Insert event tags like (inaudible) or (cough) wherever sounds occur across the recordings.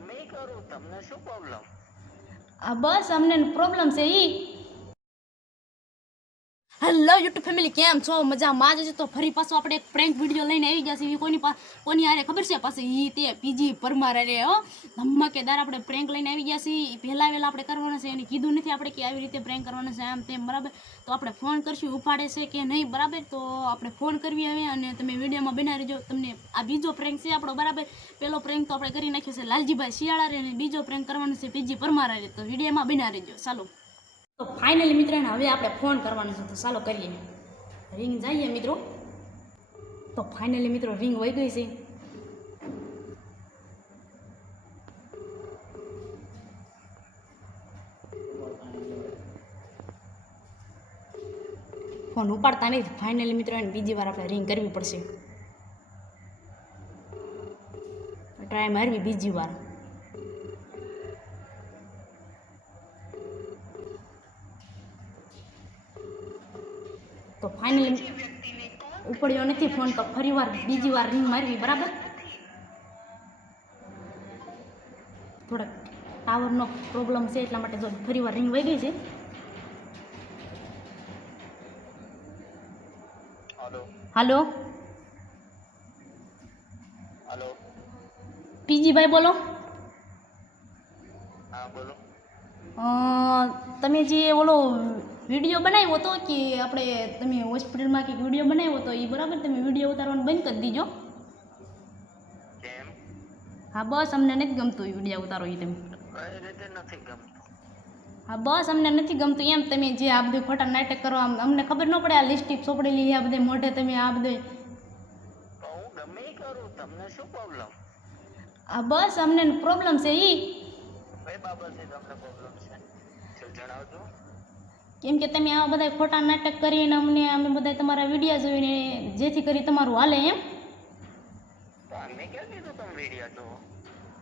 કરો કરું તમને શું પ્રોબ્લેમ આ બસ અમને પ્રોબ્લેમ છે ઈ. હેલો યુટ્યુબ ફેમિલી કેમ છો? મજામાં જ છે તો ફરી પાછો આપણે એક પ્રેન્ક વીડિયો લઈને આવી ગયા છે કોની કોની આરે ખબર છે? પાસે ઈ તે પીજી પરમાર અરે હો. ધમાકેદાર આપણે પ્રેન્ક લઈને આવી ગયા છીએ. પહેલાં પહેલા વહેલા આપણે કરવાના છે. એને કીધું નથી આપણે કે આવી રીતે પ્રેન્ક કરવાના છે. આમ તેમ, બરાબર? તો આપણે ફોન કરશું, ઉપાડે છે કે નહીં, બરાબર? તો આપણે ફોન કરવી હવે અને તમે વિડીયોમાં બના રહેજો તમને આ બીજો પ્રેન્ક છે આપણો, બરાબર? પેલો પ્રેન્ક તો આપણે કરી નાખ્યો છે લાલજીભાઈ શિયાળા અને બીજો પ્રેન્ક કરવાનો છે પીજી પરમાર તો વિડીયોમાં બના રહેજો ચાલો. તો ફાઇનલી મિત્રોને હવે આપણે ફોન કરવાનો છે. તો ચાલો કરીએ. રિંગ જઈએ મિત્રો. તો ફાઇનલી મિત્રો રિંગ વહી ગઈ છે. ફોન ઉપાડતા નહીં. ફાઇનલી મિત્રો એને બીજી વાર આપણે રિંગ કરવી પડશે. ટ્રાય મારવી બીજી વાર. તો ફાઇનલી ઉપડ્યો નથી ફોન તો ફરી વાર બીજી વાર રીંગ મારવી બરાબર? થોડાક ટાવરનો પ્રોબ્લેમ છે એટલા માટે જો ફરી વાર રીંગ વહી ગઈ છે હલો હાલો પીજીભાઈ પીજી ભાઈ બોલો. હા બોલો. તમે જે ઓલો વીડિયો બનાવ્યો હતો કે આપણે તમે હોસ્પિટલમાં કંઈક વીડિયો બનાવ્યો હતો એ બરાબર તમે વીડિયો ઉતારવાનું બંધ કરી દીજો. હા બસ અમને નથી ગમતું એ વીડિયો ઉતારો એ તમે. હા બસ અમને નથી ગમતું એમ તમે જે આ બધું ખોટા નાટક કરો આમ અમને ખબર ન પડે આ લિપસ્ટિક સોપડેલી આ બધે મોઢે તમે આ બધે. હું ઈ બસ અમને પ્રોબ્લેમ છે એ કઈ બાબતે તમને પ્રોબ્લેમ છે? જણાવજો. કેમ કે તમે આવા બધા ખોટા નાટક કરીને અમને અમે બધા તમારા વિડીયા જોઈને જેથી કરી તમારું હાલે એમ?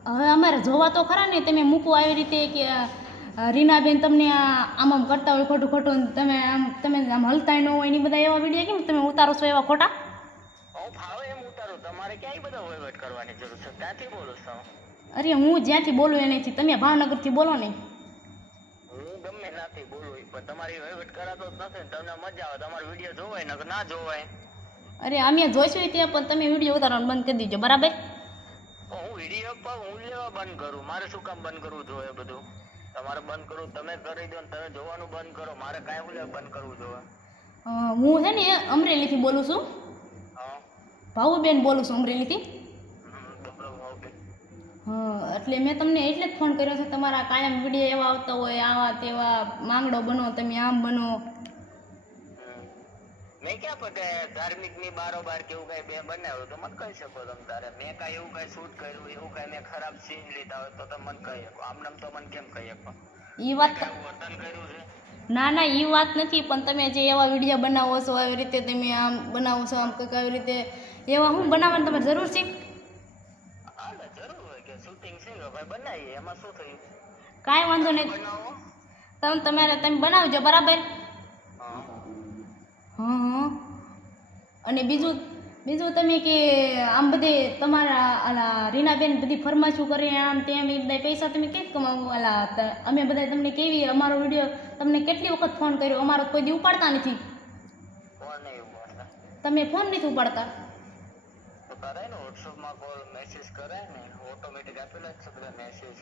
હવે અમારે જોવા તો ખરા ને તમે મૂકો આવી રીતે કે રીનાબેન તમને આમ આમ કરતા હોય ખોટું ખોટું તમે આમ તમે આમ હલતા ન હોય એની બધા એવા વીડિયો કેમ તમે ઉતારો છો એવા ખોટા? અરે હું જ્યાંથી બોલું એનાથી તમે ભાવનગરથી બોલો ને. હું ગમે નાથી બોલવું પણ તમારી વહીવટ કરાતો જ નથી ને તમને મજા આવે તમારો વીડિયો જોવાય ને ના જોવાય. અરે અમે જોઈશું ત્યાં પણ તમે વીડિયો ઉતારવાનું બંધ કરી દીજો બરાબર? હું વીડિયો પર હું લેવા બંધ કરું મારે શું કામ બંધ કરવું જોઈએ બધું? તમારે બંધ કરવું તમે કરી દો ને તમે જોવાનું બંધ કરો મારે કાંઈ લેવા બંધ કરવું જોઈએ. હું છે ને અમરેલીથી બોલું છું. ભાવુબેન બોલું છું અમરેલીથી. બોલો, એટલે મેં તમને એટલે જ ફોન કર્યો છે તમારા કાયમ વીડિયો એવા આવતા હોય આવા તેવા માંગડો બનો તમે આમ બનો. મેં ક્યાં પતે ધાર્મિકની બારોબાર કે એવું કઈ બે બનાવ્યું તો મને કહી શકો તમે તારે. મેં કાંઈ એવું કઈ શૂટ કર્યું એવું કઈ મેં ખરાબ સીન લીધા હોય તો તમે મને કહી શકો. આમનામ તો મને કેમ કહી શકો? એ વાત વર્તન કર્યું છે? ના ના એ વાત નથી પણ તમે જે એવા વીડિયો બનાવો છો આવી રીતે તમે આમ બનાવો છો આમ કંઈક આવી રીતે એવા હું બનાવવાની તમે જરૂર છે? બનાવીએ એમાં શું થયું? કાંઈ વાંધો નહીં તમે તમારે તમે બનાવજો બરાબર? હા. અને બીજું બીજું તમે કે આમ બધે તમારા આલા રીનાબેન બધી ફરમાશું કરી આમ તેમ એ બધા પૈસા તમે કેમ કમાવો? આલા અમે બધા તમને કેવી અમારો વીડિયો તમને કેટલી વખત ફોન કર્યો? અમારો કોઈ દી ઉપાડતા નથી. તમે ફોન નથી ઉપાડતા? તો કરે ને વોટ્સઅપમાં કોલ મેસેજ કરાય ને ઓટોમેટિક આપેલા છે બધા મેસેજ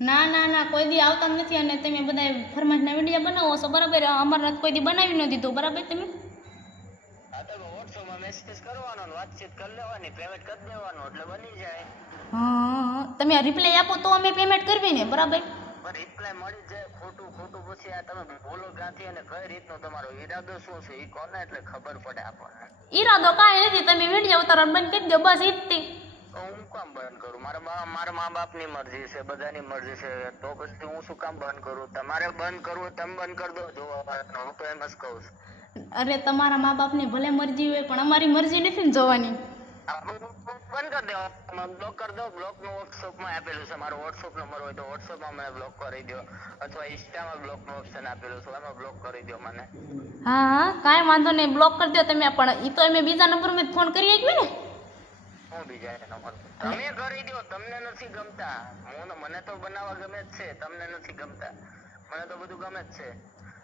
ના ના ના કોઈ દી આવતા નથી અને તમે બધા ફરમાઈશના વીડિયો બનાવો છો. બરાબર અમારે કોઈ દી બનાવી ન દીધું. બરાબર તમે? હા તો વોટ્સઅપમાં મેસેજ કરવાનો ને વાતચીત કરી લેવાની પેમેન્ટ કરી દેવાનું એટલે બની જાય. હા તમે રિપ્લાય આપો તો અમે પેમેન્ટ કરવી ને. બરાબર? રિપ્લાય મળી જાય ખોટું ખોટું પછી આ તમે બોલો ક્યાંથી અને કઈ રીતનો તમારો ઈરાદો શું છે એ કોને એટલે ખબર પડે આપણને? ઈરાદો કાંઈ નથી તમે વીડિયો ઉતારવાનું બંધ કરી દો બસ ઈ જ તે. તો હું કામ બંધ કરું? મારા બા મારા મા બાપની મરજી છે બધાની મરજી છે. તો પછી હું શું કામ બંધ કરું? તમારે બંધ કરવું તમે બંધ કરી દો જોવા હું તો એમ જ કહું છું. અરે તમારા મા બાપની ભલે મરજી હોય પણ અમારી મરજી નથી ને જોવાની. બંધ કરી દેવા બ્લોક કરી દો. બ્લોકનું વોટ્સઅપમાં આપેલું છે. મારો વોટ્સઅપ નંબર હોય તો વોટ્સઅપમાં મને બ્લોક કરી દો અથવા ઇન્સ્ટામાં બ્લોકનું ઓપ્શન આપેલું છે. એમાં બ્લોક કરી દો મને. હા હા. કાંઈ વાંધો નહીં. બ્લોક કરી દો તમે. પણ એ તો અમે બીજા નંબર મેં ફોન કરી શકીએ ને હું બીજા નંબર તમે કરી દો તમને નથી ગમતા. હું મને તો બનાવવા ગમે જ છે. તમને નથી ગમતા. મને તો બધું ગમે જ છે.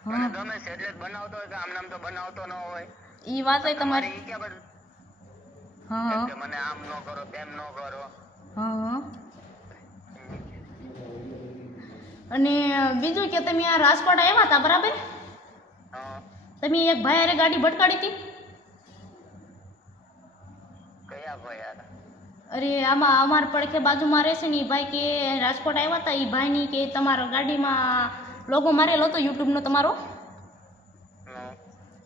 મને ગમે છે એટલે બનાવતો હોય કે આમ નામ તો બનાવતો ન હોય. ઈ વાત તમારે તમારી ઈ ક્યાં બધું હા કે મને આમ ન કરો તેમ ન કરો. હા. અને બીજું કે તમે આ રાજકોટ આવ્યા હતા બરાબર? તમે એક ભાઈ અરે ગાડી ભટકાડી હતી? કયા ભાઈ યાર અરે આમાં અમાર પડખે બાજુમાં રહેશે ને એ ભાઈ કે રાજકોટ આવ્યા હતા એ ભાઈની કે તમારા ગાડીમાં લોગો મારેલો હતો યુટ્યુબનો તમારો? હમ.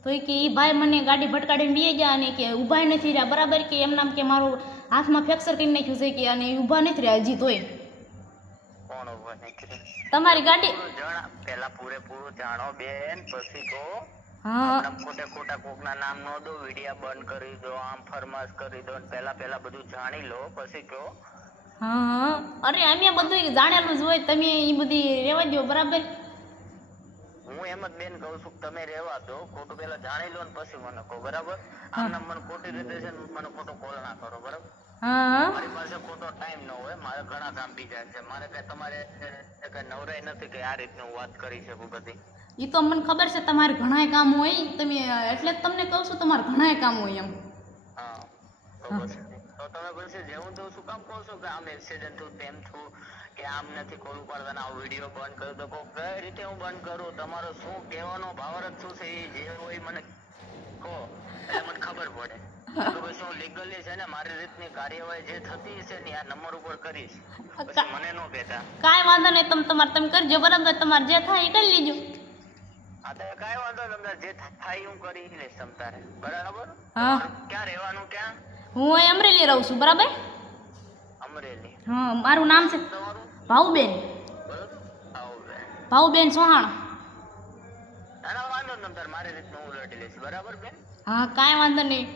તો એ કે એ ભાઈ મને ગાડી ભટકાડીને બે ગયા અને કે ઊભા નથી રહ્યા. બરાબર કે એમ નામ કે મારું હાથમાં ફ્રેક્ચર કરી નાખ્યું છે કે અને ઊભા નથી રહ્યા હજી તોય. તમારી ગાડી જણા. પેલા પૂરેપૂરું જાણો બેન પછી કહો. હા. ખોટે ખોટા કોકના નામ નો દો વિડિયા બંધ કરી દો આમ ફરમાશ કરી દો પેલા પેલા બધું જાણી લો પછી કહો. હા હા. અરે અમે બધું જાણેલું જ હોય તમે એ બધી રેવા દો બરાબર? હું એમ જ બેન કહું છું તમે રહેવા દો ખોટું પેલા જાણી લો ને પછી મને કહો બરાબર? આમ મને ખોટી રીતે છે મને ખોટો કોલ ના કરો બરાબર? મારી પાસે ખોટો ટાઈમ ન હોય મારે ઘણા કામ બીજા છે. મારે કઈ તમારે કઈ નવરાઈ નથી કે આ રીતનું હું વાત કરી શકું બધી? એ તો મને ખબર છે તમારે ઘણાય કામ હોય તમે એટલે જ તમને કહું છું તમારે ઘણાય કામ હોય એમ. હા તો તમે પછી જેવું તો શું કામ કહો છો કે આમ એક્સિડન્ટ થયું તેમ થયું? કે આમ નથી ખોલું ઉપાડતા આ વીડિયો બંધ કર્યો તો કહો કઈ રીતે હું બંધ કરું? તમારો શું કહેવાનો ભાવાર્થ શું છે એ જે હોય મને કહો એટલે મને ખબર પડે. તો પછી હું લીગલી છે ને મારી રીતની કાર્યવાહી જે થતી હશે ને આ નંબર ઉપર કરીશ. પછી મને ન કહેતા. કાંઈ વાંધો નહીં તમે તમારે તમે કરજો બરાબર તમારે જે થાય એ કરી લેજો. આ તો કાંઈ વાંધો નહીં તમને જે થાય હું કરી લઈશ બરાબર? હા. ક્યાં રહેવાનું ક્યાં? હું અહીં અમરેલી રહું છું બરાબર? અમરેલી. હા મારું નામ છે તમારું? ભાઉબેન ભાઉબેન સોહાણ. હું કાંઈ વાંધો નહીં.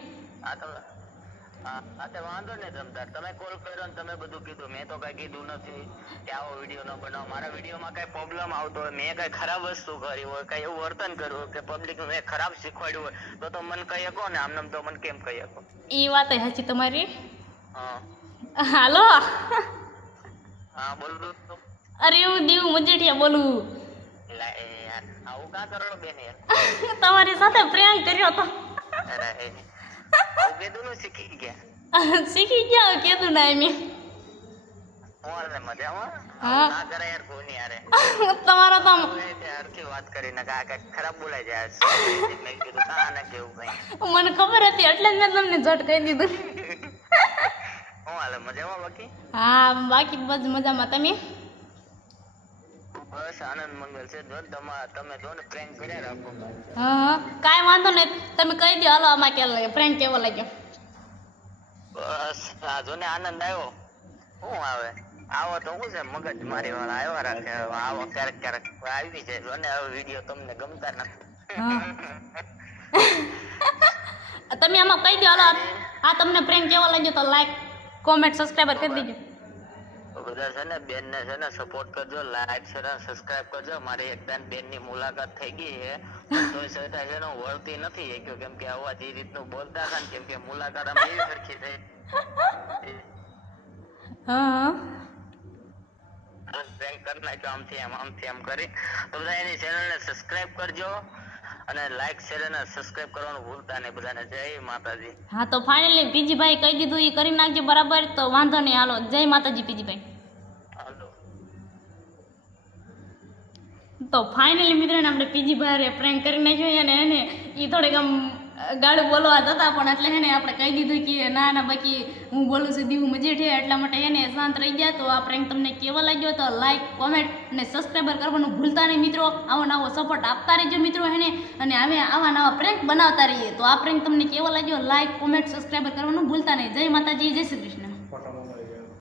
તો વાંધો નહીં તમ તમે કોલ કર્યો ને તમે બધું કીધું. મેં તો કઈ કીધું નથી કે આવો વીડિયો ન બનાવો. મારા વિડીયોમાં કઈ પ્રોબ્લેમ આવતો હોય મેં કઈ ખરાબ વસ્તુ કરી હોય કઈ એવું વર્તન કર્યું હોય કે પબ્લિક મેં ખરાબ શીખવાડ્યું હોય તો તો મને કહી શકો ને? આમ તો મને કેમ કહી શકો? એ વાત સાચી તમારી? હા. હાલો. હા બોલું અરે હું દીવ મજેઠિયા બોલું. આવું કાં કરો બેન (laughs) તમારી સાથે પ્રેમ કર્યો તો. અરે એ. (laughs) આવું કીધું ને શીખી ગયા. શીખી ગયા કીધું ના એમ (laughs) તમારો તો મને ખબર હતી એટલે જ મેં તમને ઝટ કહી દીધું. હું હાલે? મજામાં બાકી? હા બાકી બસ મજામાં. તમે? બસ આનંદ મંગલ છે. જો તમા તમે જો ને પ્રેન્ક કર્યા રાખો. હા હા. કાંઈ વાંધો નહીં. તમે કહી દો હાલો આમાં લાગે પ્રેન્ક કેવો લાગ્યો? બસ આ જો ને આનંદ આવ્યો. શું આવે? આવો તો હું છે? મગજ મારી વાળા આવ્યા રાખે. આવો ક્યારેક ક્યારેક. આવી જાય. જોને હવે વીડિયો તમને ગમતા નથી (laughs) તમે આમાં કહી દો હાલો. આ તમને પ્રેમ કેવો લાગ્યો તો લાઈક કોમેન્ટ સબસ્ક્રાઈબર કરી દેજો. બધા છે ને બેન ને છે ને સપોર્ટ કરજો લાઈક છે ને સબસ્ક્રાઇબ કરજો. મારી એક બેનની મુલાકાત થઈ ગઈ છે. તોય છતાં છે ને વળતી નથી કેમ કે આવા એ રીતનું બોલતા હતા ને કેમ કે મુલાકાત આમ એવી સરખી થઈ. હા. પ્રેન્ક કરી નાખ્યો આમથી એમ આમથી એમ કરી. તો બધા એની ચેનલ ને સબસ્ક્રાઇબ કરજો. અને લાઈક શેર અને સબસ્ક્રાઇબ કરવાનું ભૂલતા નહીં બધાને. જય માતાજી. હા તો ફાઇનલી પીજીભાઈ કહી દીધું એ કરી નાખજો બરાબર તો વાંધો નહીં હાલો. જય માતાજી પીજીભાઈ. તો ફાઇનલી મિત્રોને આપણે પીજી ભાઈ પ્રેન્ક કરી નાખ્યો અને એને એ થોડીક આમ ગાડું બોલવા જતા, પણ એટલે એને આપણે કહી દીધું કે ના ના, બાકી હું બોલું છું, દીવું મજેઠે એટલા માટે એને શાંત રહી ગયા. તો આ પ્રેન્ક તમને કેવો લાગ્યો તો લાઈક કોમેન્ટ અને સબસ્ક્રાઈબર કરવાનું ભૂલતા નહીં મિત્રો. આવો નવો સપોર્ટ આપતા રહેજો મિત્રો હેને અને હવે આવા નવા પ્રેન્ક બનાવતા રહીએ. તો આ પ્રેન્ક તમને કેવો લાગ્યો? લાઈક કોમેન્ટ સબસ્ક્રાઈબર કરવાનું ભૂલતા નહીં. જય માતાજી, જય શ્રી કૃષ્ણ.